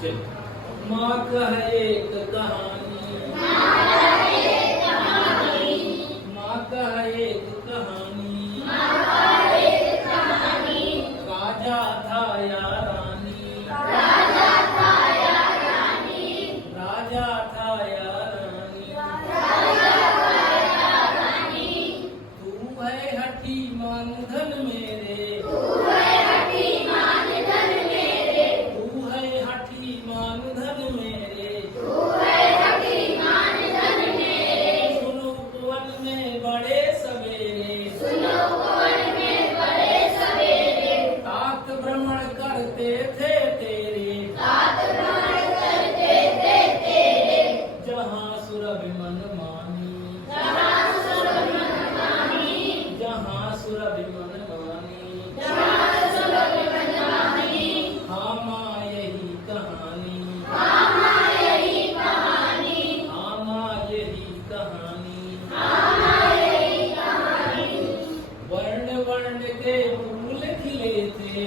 चल। माँ का है एक कहानी, माँ का है एक कहानी, राजा था या रानी, राजा था या रानी, तू है हठी मानधन मेरे, तू है हठी मानधन मेरे, सुनो पवन में बड़े सवेरे, तात भ्रमण करते थे तेरे, जहाँ सुरभि मन मानी, जहाँ सुरभि मन मानी, हाँ माँ यही कहानी, हाँ माँ यही कहानी, वर्ण वर्ण के फूल खिले थे,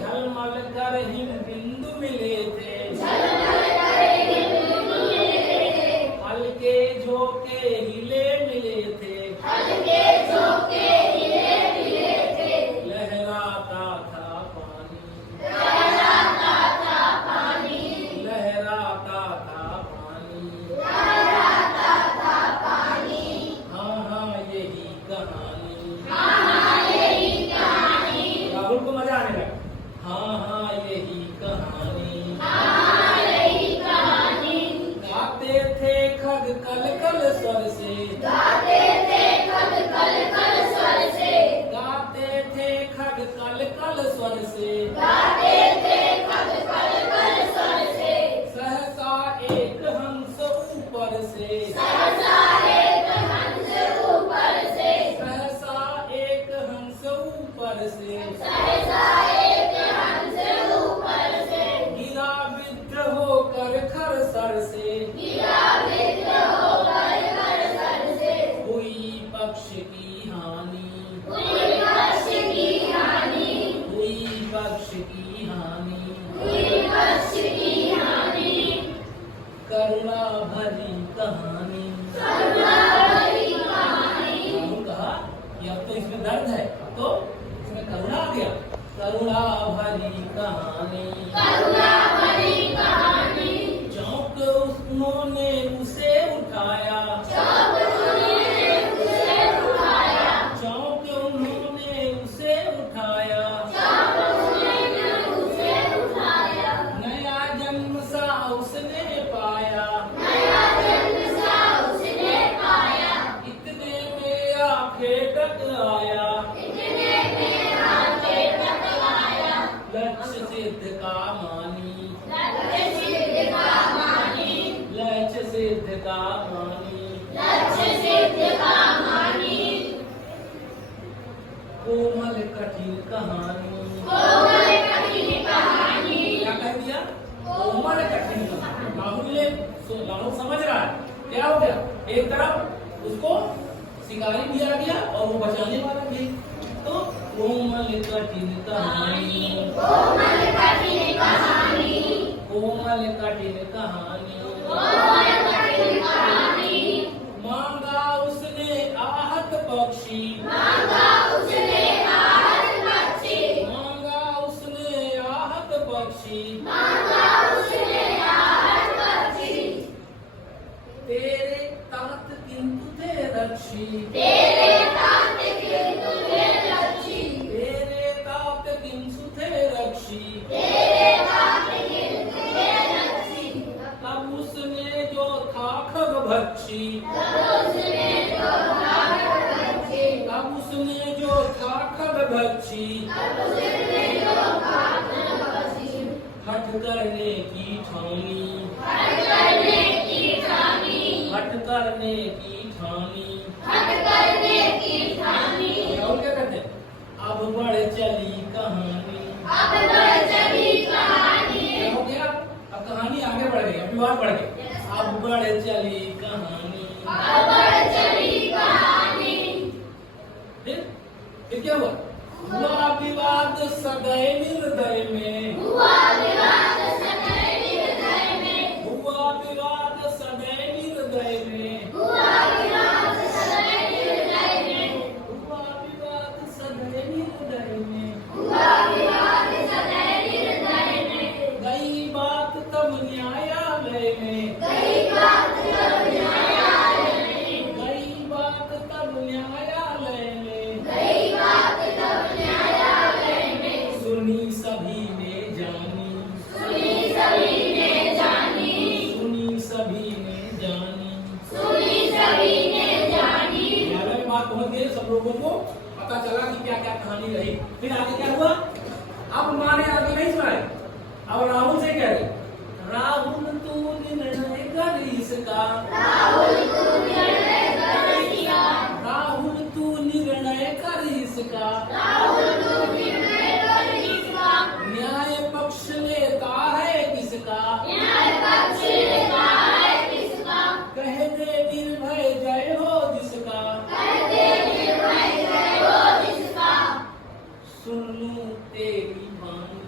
झलमल कर हिम बिंदु मिले थे, हल्के झोंके हिले मिले थे, लहराता था पानी, लहराता था पानी, हाँ हाँ यही कहानी, राहुल को मजा आने लगा, हाँ हाँ यही कहानी, गाते थे खग कल कल स्वर से, गाते थे खग कल स्वर से, सहसा एक हंस ऊपर से, सहसा एक हंस ऊपर से, गिरा विद्र होकर खर सर से, हुई पक्ष की हानि, करुणा भरी कहानी, राहुल कहा कि अब तो इसमें दर्द है, अब तो इसमें करुणा आ गया, करुणा भरी कहानी, चौंक उन्होंने उसे उठाया, नया जन्म सा उसने पाया, इतने में आंखें टक आया, लक्ष्य सिद्ध का मानी, लक्ष्य सिद्ध का मानी, कोमल कठिन कहानी, क्या कह दिया? कोमल कठिन कहानी। राहुल समझ रहा है क्या हो गया, एक तरफ उसको शिकारी भी आ गया और वो बचाने वाला भी, तो कोमल कठिन कहानी, मांगा उसने आहत पक्षी, तेरे तात किंतु थे रक्षी, तब उसने जो था खग भक्षी, हट करने की ठानी, और क्या कहते हैं, अब बढ़ चली कहानी, क्या हो गया, अब कहानी आगे बढ़ गई, अभी और बढ़ गई, अब बढ़ चली कहानी, फिर क्या हुआ, हुआ विवाद सदै निर्दय में, हुआ विवाद सदै निर्दय में, हुआ विवाद सदै निर्दय में, हुआ विवाद सदै निर्दय में, हुआ विवाद सदै निर्दय में, हुआ विवाद सदै निर्दय में, गई बात तब न्यायालय में, गई बात तब न्यायालय में, गई बात तब न्यायालय में, गई बात तब न्यायालय में, सुनी सभी ने जानी, सुनी सभी ने जानी, सुनी सभी ने जानी। सुनी सभी ने जानी। न्यायालय में बात पहुंच गई, सब लोगों को पता चला कि क्या क्या कहानी रही। फिर आगे क्या हुआ? अब माँ ने आगे नहीं सुनाई, अब राहुल से कह रही, राहुल तू निर्णय कर इसका, राहुल तू निर्णय कर इसका, राहुल तू निर्णय कर इसका, राहुल तू निर्णय कर इसका, न्याय पक्ष लेता है किसका, न्याय पक्ष लेता है किसका, कह दे निर्भय जय हो जिसका, कहते निर्भय जय हो जिसका, सुन लूं तेरी बानी।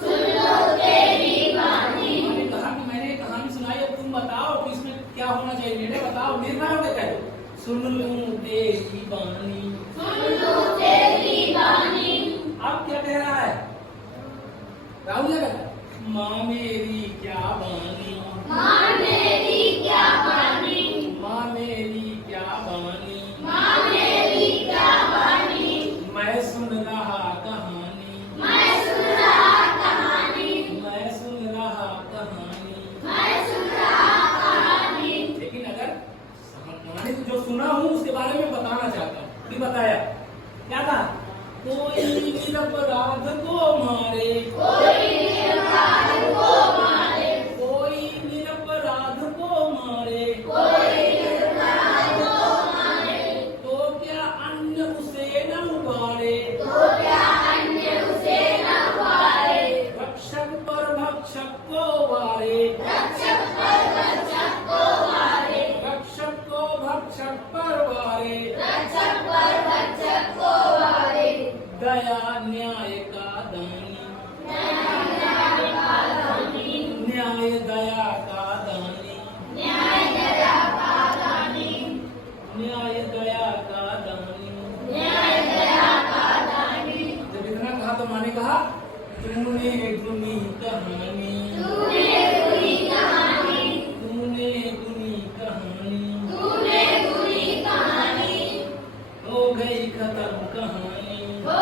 सुन लो तेरी वाणी। मैंने कहा कि मैंने कहानी सुनाई, अब तुम बताओ कि इसमें क्या होना चाहिए, निर्णय बताओ, निर्भय होकर कह दो, सुन लूं तेरी बानी। सुन लो तेरी वाणी। अब क्या कह रहा है राहुल? क्या कहता है? माँ मेरी क्या बानी, माँ मेरी क्या वाणी, माँ मेरी क्या बानी, माँ मेरी क्या वाणी, मैं सुन रहा कहानी, मैं सुन रहा कहानी, मैं सुन रहा कहानी। मैं सुन रहा कहानी। लेकिन अगर कहानी जो सुना हूँ उसके बारे में बताना चाहता हूँ। भी बताया क्या था? कोई निरपराध को मारे, कोई निरपराध को मारे, कोई निरपराध को मारे, कोई निरपराध को मारे, तो क्या अन्य उसे न उबारे, तो क्या अन्य उसे न उबारे, रक्षक पर भक्षक को वारे, रक्षक पर रक्षक को वारे, रक्षक को भक्षक पर वारे, रक्षक पर रक्षक को वारे, दया न्याय का दानी, न्याय का दानी, न्याय दया का दानी, न्याय दया का दानी, न्याय दया का दानी। न्याय दया का दानी। जब इतना कहा तो माँ ने कहा, तूने गुनी कहानी, तूने गुनी कहानी, तूने गुनी कहानी, तूने गुनी कहानी, हो गई खत्म कहानी, हो